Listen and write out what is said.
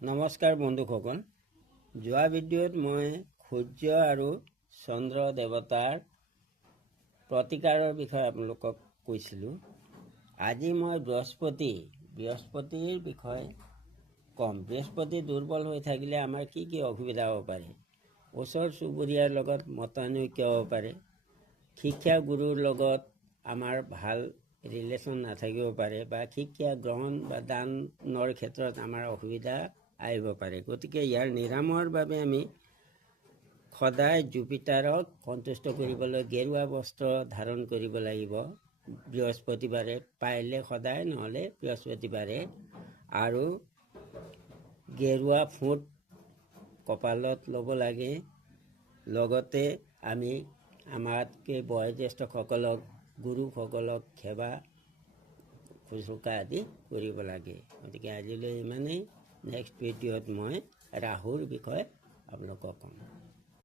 নমস্কাৰ বন্ধুসকল, যোৱা ভিডিঅ'ত মই সূৰ্য আৰু চন্দ্ৰ দেৱতাৰ প্ৰতিকাৰৰ বিষয়ে আপোনালোকক কৈছিলোঁ। আজি মই বৃহস্পতিৰ বিষয়ে ক'ম। বৃহস্পতি দুৰ্বল হৈ থাকিলে আমাৰ কি কি অসুবিধা হ'ব পাৰে। ওচৰ চুবুৰীয়াৰ লগত মতানৈক্য হ'ব পাৰে। শিক্ষা গুৰুৰ লগত আমাৰ ভাল ৰিলেশ্যন নাথাকিব পাৰে বা শিক্ষা গ্ৰহণ বা দানৰ ক্ষেত্ৰত আমাৰ অসুবিধা আহিব পাৰে। গতিকে ইয়াৰ নিৰাময়ৰ বাবে আমি সদায় জুপিটাৰক সন্তুষ্ট কৰিবলৈ গেৰুৱা বস্ত্ৰ ধাৰণ কৰিব লাগিব। বৃহস্পতিবাৰে পাৰিলে সদায়, নহ'লে বৃহস্পতিবাৰে, আৰু গেৰুৱা ফুট কপালত ল'ব লাগে। লগতে আমি আমাতকৈ বয়োজ্যেষ্ঠসকলক, গুৰুসকলক সেৱা শুশ্ৰূষা আদি কৰিব লাগে। গতিকে আজিলৈ ইমানেই। নেক্সট ভিডিঅ'ত মই ৰাহুৰ বিষয়ে আপোনালোকক ক'ম।